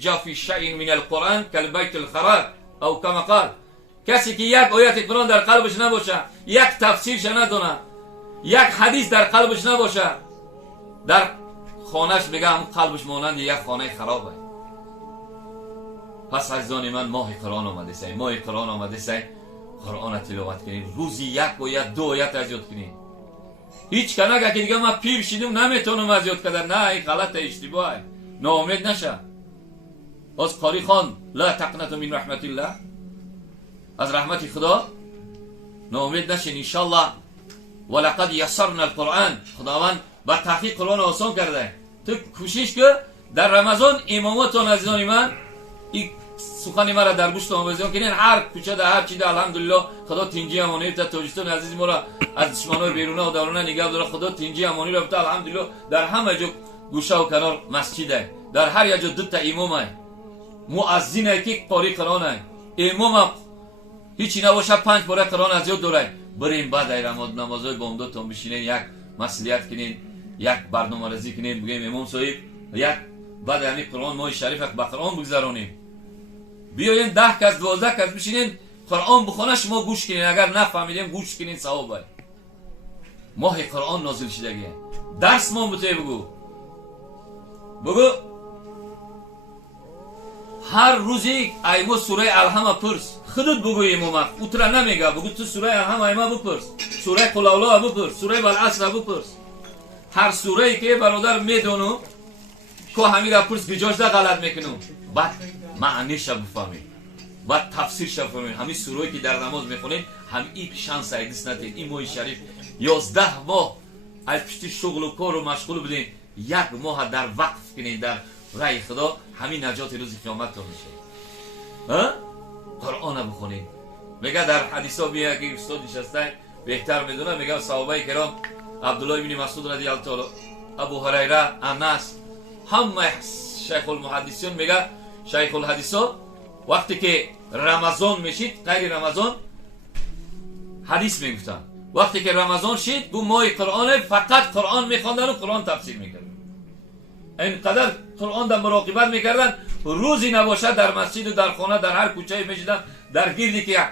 یتجا فی شیء من القرآن کالبیت الخراب او کما قال. کسی که یک آیت قرآن در قلبش نباشه، یک تفسیرش ندونه، یک حدیث در قلبش نباشه، در خانهش میگه هم قلبش مانند یک خانه خرابه. پس عزیزان من، ماه قرآن آمده سه، ماه قرآن آمده سه، قرآن تلاوت کنید. روزی یک و یک دو آیت از یاد کنید. هیچ کنه که دیگه من پیر شدم نمیتونم از یاد کردن، نه، این غلط اشتباهه. ناامید نشه. از قاری خان لا تقنطوا من رحمت الله، از رحمت خدا ناامید نشین. انشالله ولقد یسرنا القرآن، خداوند با تحقیق قرآن آسان کرده. تو کوشش که در رمضان اماماتون عزیزان من این سخن ما را در گوش آموزان کنین. هر کوچه در هر چیز الحمدلله خدا تنجی امانی تا تاجستان عزیز ما را از دشمنای بیرونه و درونه نگاه داره. خدا تنجی امانی را بده الحمدلله. در همه جا گوشه و کنار مسجده، در هر یک جا دو تا امامه، مؤذنه که قاری قرآنه، امام هیچی نباشه 5 باره قرآن از یاد داره. بریم بعد ای نمازهای بامدادتون بشینین، یک مسئولیت کنین، یک برنامه‌ریزی کنین، بگیم امام صاحب یک بعد همین قرآن ماه شریف با قرآن بگذرونیم. بیاین 10 کس 12 کس بشینین قرآن بخونه، شما گوش کنین. اگر نفهمیدین گوش کنین، ثوابه. ماه قرآن نازل شدگیه. درس ما بتوی بگو هر روزی ایمو سوره الحمد پرس. خودت بگو امام اوترا نمیگه، بگو تو سوره الحمد ایما بپرس، سوره قل اعوذ بپرس، سوره والعصر بپرس. هر سوره ای که برادر میدونو که همین را پرس بجاش ده غلط میکنم، بعد معنیش بفهمید، بعد تفسیرش بفهمید. همین سوره که در نماز میخونید همین شانس ایدیس ندید. این ماه شریف 11 ماه از پشت شغل و کار و مشغول بدین، یک ماه در وقف کنین در راه خدا، همین نجات روز قیامت تو میشه. قرآن بخونین. میگه در حدیثا میگه که استاد نشسته بهتر میدونه، میگه صحابه کرام عبدالله بن مسعود رضی الله تعالی، ابو هریره، انس، همه شیخ المحدثین، میگه شیخ الحدیثا وقتی که رمضان میشید، غیر رمضان حدیث میگفتن. وقتی که رمضان شد گو ماه قرآن، فقط قرآن میخواندن و قرآن تفسیر میکردن. اینقدر قرآن در مراقبت میکردن، روزی نباشد در مسجد و در خانه در هر کوچه میشدن در گردی که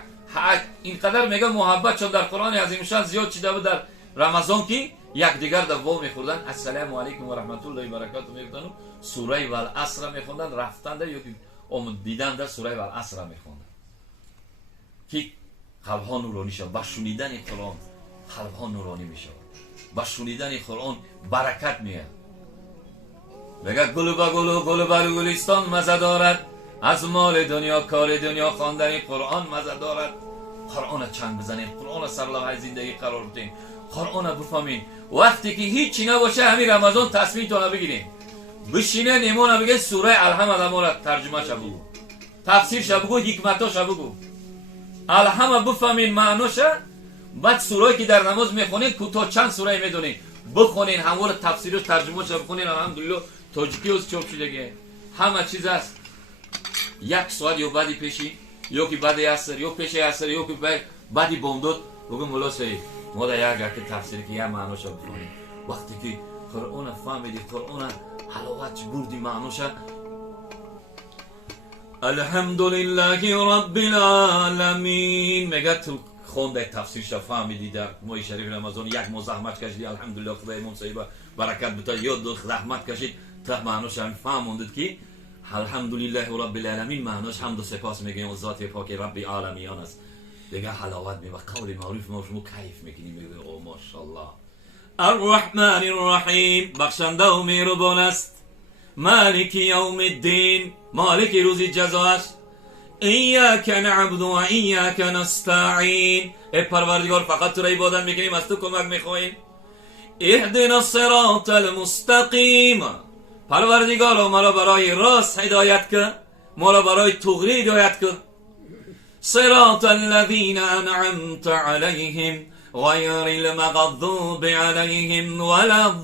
اینقدر میگه محبت شد در قرآن عظیم شان زیاد شده بود در رمضان که یکدیگر در وا میخوردن، السلام علیکم و رحمت الله و برکاته میگفتن و سوره والعصر میخوندن. رفتن در یا که دیدن در سوره والعصر میخوندن که قلبها نورانی شد. با شنیدن قرآن قلبها نورانی میشود، با شنیدن قرآن برکت میاد. بگه گل با گل و گل بر گلستان مزه دارد، از مال دنیا کار دنیا خواندن قرآن مزه دارد. قرآن چنگ بزنین، قرآن سرلوحه زندگی قرار بدین، قرآن بفهمین. وقتی که هیچی نباشه همین رمضان تصمیم تو بگیرین، بشینه نیمون بگه سوره الحمد امورا ترجمه شو بگو، تفسیر شو بگو، حکمتاش بگو، الحمد بفهمین معناش. بعد سوره که در نماز میخونین کوتاه چند سوره میدونین بخونین، همون تفسیر و ترجمه شو بخونین. الحمدلله تاجیکی از چوب شدگی همه چیز است. یک ساعت یا بعدی پیشی یا که بعد عصر یا پیش عصر یا که بعدی بامداد بگم مولا صاحب ما در یک تفسیر که یک معناش بخونیم. وقتی که قرآن فهمیدی، قرآن حلاوت بردی معناش، الحمدلله رب العالمین. میگه تو خونده تفسیرش فهمیدی در ماه شریف رمضان، یک ماه زحمت کشیدی، الحمدلله خدا امام صاحب برکت بده، یا دو زحمت کشید تا معناش هم فهموندید که الحمدلله رب العالمین معناش حمد و سپاس میگیم و ذات پاک رب العالمین است. دیگه حلاوت میبه، قول معروف ما شما کیف میکنیم، میگه او ماشاءالله. الرحمن الرحیم، بخشنده و مهربان است. مالک یوم الدین، مالک روز جزا است. ایاک نعبد و ایاک نستعین، ای پروردگار فقط تو را عبادت میکنیم، از تو کمک میخواهیم. اهدنا الصراط المستقیم، پروردگار ما را برای راست هدایت کن، ما را برای طغری هدایت کن. صراط الذین انعمت علیهم غیر المغضوب علیهم ولا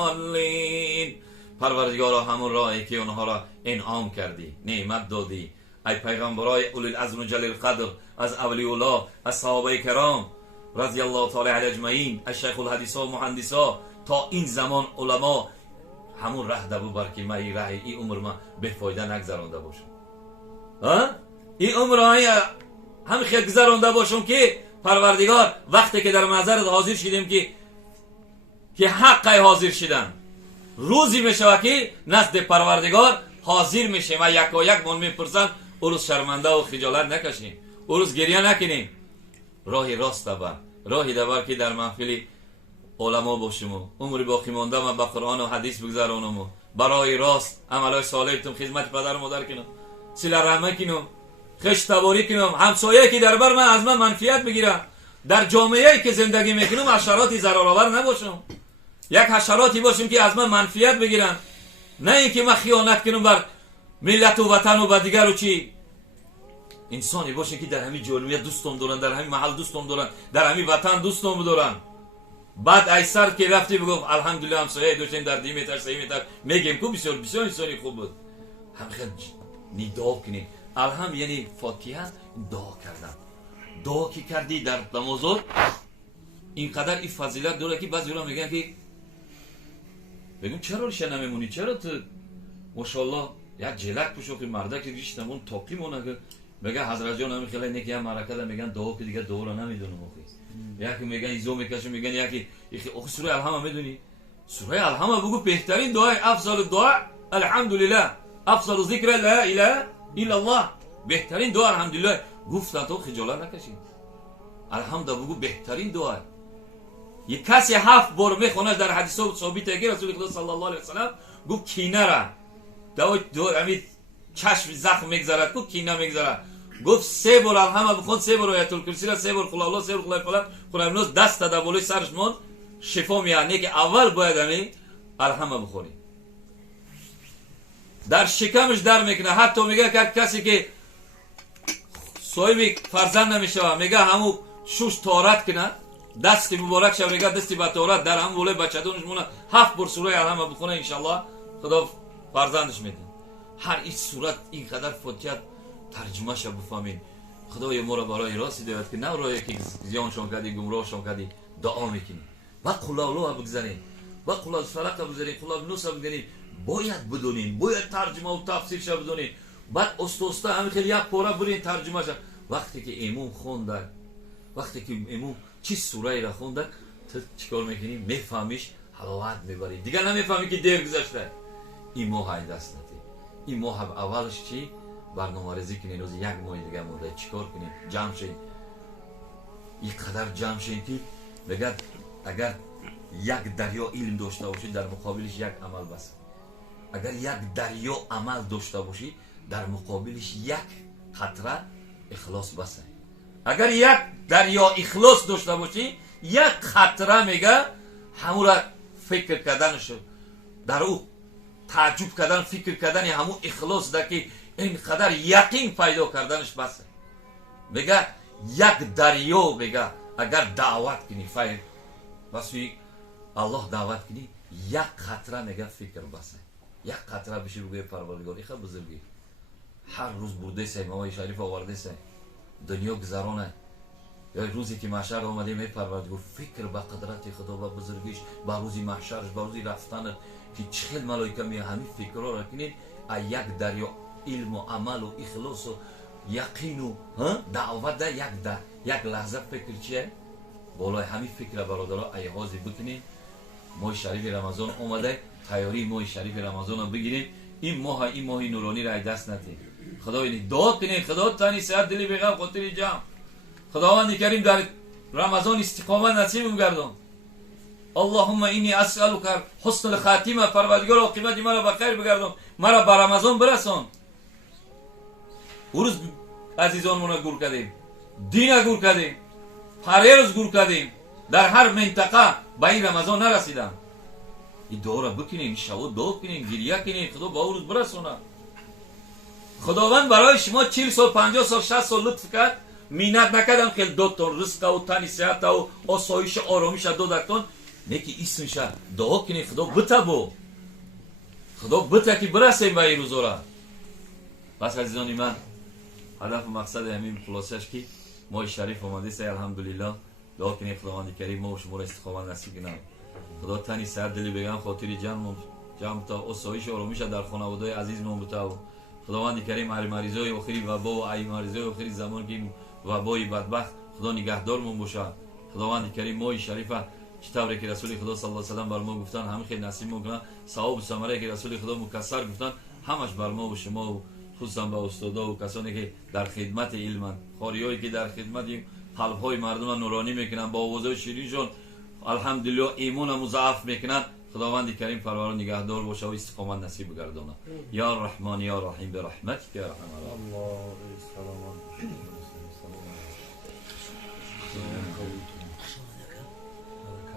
الضالین، پروردگار همون راهی که اونها را انعام کردی، نعمت دادی. ای پیغمبرای اولی العزم جلیل القدر، از اولیاء، از صحابه کرام رضی الله تعالی علیهم اجمعین، از شیخ الحدیثا و محدثا تا این زمان علما همون ره ده ببر که من این ره این عمر من بفایده نگذرانده باشم. ها؟ این عمر هم خیلی گذرانده باشم که پروردگار وقتی که در محضرت حاضر شدیم که حق حاضر شدن، روزی میشه که نزد پروردگار حاضر میشه و یکایک من میپرسن، اون روز شرمنده و خجالت نکشیم، اون روز گریه نکنیم، راه راست بر، راهی دبر که در محفل علما باشیم و عمر باقی مانده من به قرآن و حدیث بگذرانم و برای راست عملای صالحتون خدمت پدر و مادر کنم، صله رحمی کنم، خشت تباری کنم، همسایه که در بر من از من منفیت بگیرم، در جامعه‌ای که زندگی میکنم حشراتی ضررآور نباشم، یک حشراتی باشم که از من منفیت بگیرن، نه اینکه من خیانت کنم بر ملت و وطن و دیگر و چی. انسانی باشه که در همین جامعه دوستم دارن، در همین محل دوستم دارن، در همین وطن دوستم دارن. بعد ایسر که رفتی بگم الحمدلله همسایه داشتیم در دیمتر سیمتر میگیم که بسیار بسیار انسانی خوب بود. هم خیلی نداء کنی. الحمد یعنی فاتحه دعا کردن. دعا که کردی در نمازات اینقدر این فضیلت داره که بعضی وقتا میگن که بگم چرا ریشه نمیمونی، چرا تو ماشاءالله یک جلک پوشو که مرده که ریشتمون تاقی مونه، میگه حضرت جان همین خیلی نیکی هم مرکه ده میگن دعا که دیگه دعا رو نمیدونم یکی میگن ایزو میکشه، میگن یکی آخه سوره الحمد میدونی؟ سوره الحمد بگو بهترین دعای افضل دعا الحمدلله، افضل ذکر لا اله الا الله، بهترین دعا الحمدلله. گفتن تو خجالت نکشید، الحمد بگو بهترین دعا. یک کسی 7 بار میخونه در حدیث ثابته که رسول خدا صلی الله علیه و سلم گفت کینه را دو امید چشم زخم میگذارد، گفت کینه میگذارد، گفت 3 بار الحمد بخون، 3 بار آیت الکرسی را، 3 بار قل الله، 3 بار قل فلق، قرآن نوز دست در بالای سرش مون شفا میاد که اول باید همین الحمد بخونی. در شکمش در میکنه، حتی میگه که کسی که صاحب فرزند نمیشه میگه همون شوش تارت کنه، دستی مبارک شو میگه دستی به تارت در هم ولای بچه‌دونش مونه 7 بار سوره الحمد بخونه انشالله خدا فرزندش میده. هر این صورت اینقدر فاتحه ترجمه شو بفهمین. خدای ما را برای راستی داد که نه راه که زیانشون کردی گمراهشون کردی دعا میکنی و قل الله بگذارین و قل الفلق بگذارین، قل الناس بگذارین. باید بدونین، باید ترجمه و تفسیر شو بدونین. بعد استا همین خیلی یک پاره برین ترجمه شو. وقتی که امام خونده، وقتی که امام چی سوره را خونده تو چیکار میکنی؟ میفهمیش، حلاوت میبری، دیگه نمیفهمی که دیر گذشته. این ماه های دست نتی، این ماه اولش چی؟ برنامه ریزی کنین، روز 1 ماه دیگه مونده چیکار کنین؟ جمع شین، این قدر جمع شین که بگه اگر یک دریا علم داشته باشی در مقابلش یک عمل بس، اگر یک دریا عمل داشته باشی در مقابلش یک قطره اخلاص بسه. اگر یک دریا اخلاص داشته باشی یک قطره میگه همون را فکر کردنش، در او تعجب کردن، فکر کردن همون اخلاص ده که اینقدر یقین پیدا کردنش بسه. میگه یک دریا میگه اگر دعوت کنی فیر بسوی الله دعوت کنی یک قطره میگه فکر بسه، یک قطره بشی بگوی پروردگار این خیلی بزرگی. هر روز برده سه امام شریف آورده سه دنیا گذرانه، یا روزی که محشر آمده می پروردگار فکر به قدرت خدا و بزرگیش، به روزی محشرش، به روزی رفتن که چه ملائکه می همین فکرها را کنید. یک دریا علم و عمل و اخلاص و یقین و دعوت ده یک لحظه فکر چیه؟ بالای همین فکر برادرها ایهازی بکنید. ماه شریف رمضان اومده، تیاری ماه شریف رمضان رو بگیریم. این ماه نورانی را دست ندید. خدای دعا کنید خدا تانی صحت دلی بغم خاطر جمع. خداوند کریم در رمضان استقامت نصیب بگردان. اللهم اینی اسالک حسن الخاتمه، پروردگار عاقبت مرا به خیر بگردان، مرا به رمضان برسان. روز عزیزانمون گور کردیم، دین گور کردیم، پرهیز گور کردیم، در هر منطقه به این رمضان نرسیدم. این دعا را بکنین، شب دعا کنین، گریه کنین، خدا با روز برسونه. خداوند برای شما 40 سال 50 سال 60 سال لطف کرد، مینت نکردم که دوتون رزق و تنی صحت و آسایش آرامش دادتون، نه که اسمش دعا کنین خدا بتبو، خدا بته که برسیم به این روزا را. پس عزیزان من هدف و مقصد همین خلاصش که ماه شریف آمده سی الحمدلله دعا کنیم خداوند کریم ما و شما را استقامت نصیب کنه. خدا تنی صحت دلی بگم خاطر جان جمع تا آسایش و آرامش در خانواده عزیزمون بده و خداوند کریم هر مریضای آخری وبا و ای مریضای آخری زمان که وبای بدبخت خدا نگهدارمون باشه. خداوند کریم ماه شریفه چطوری که رسول خدا صلی الله علیه و سلم بر ما گفتن همه خیلی نصیب میکنن، ثواب و ثمره که رسول خدا مکثر گفتن همش بر ما و شما و خصوصا با استادا و کسانی که در خدمت علمن، خاریایی که در خدمت قلب‌های مردم نورانی میکنن با آوازهای شیرینشون الحمدلله ایمان مضاعف میکنن. خداوند کریم پروردگار نگهدار باشه و استقامت نصیب بگردونه. یا رحمان یا رحیم برحمتک یا ارحم الراحمین. الله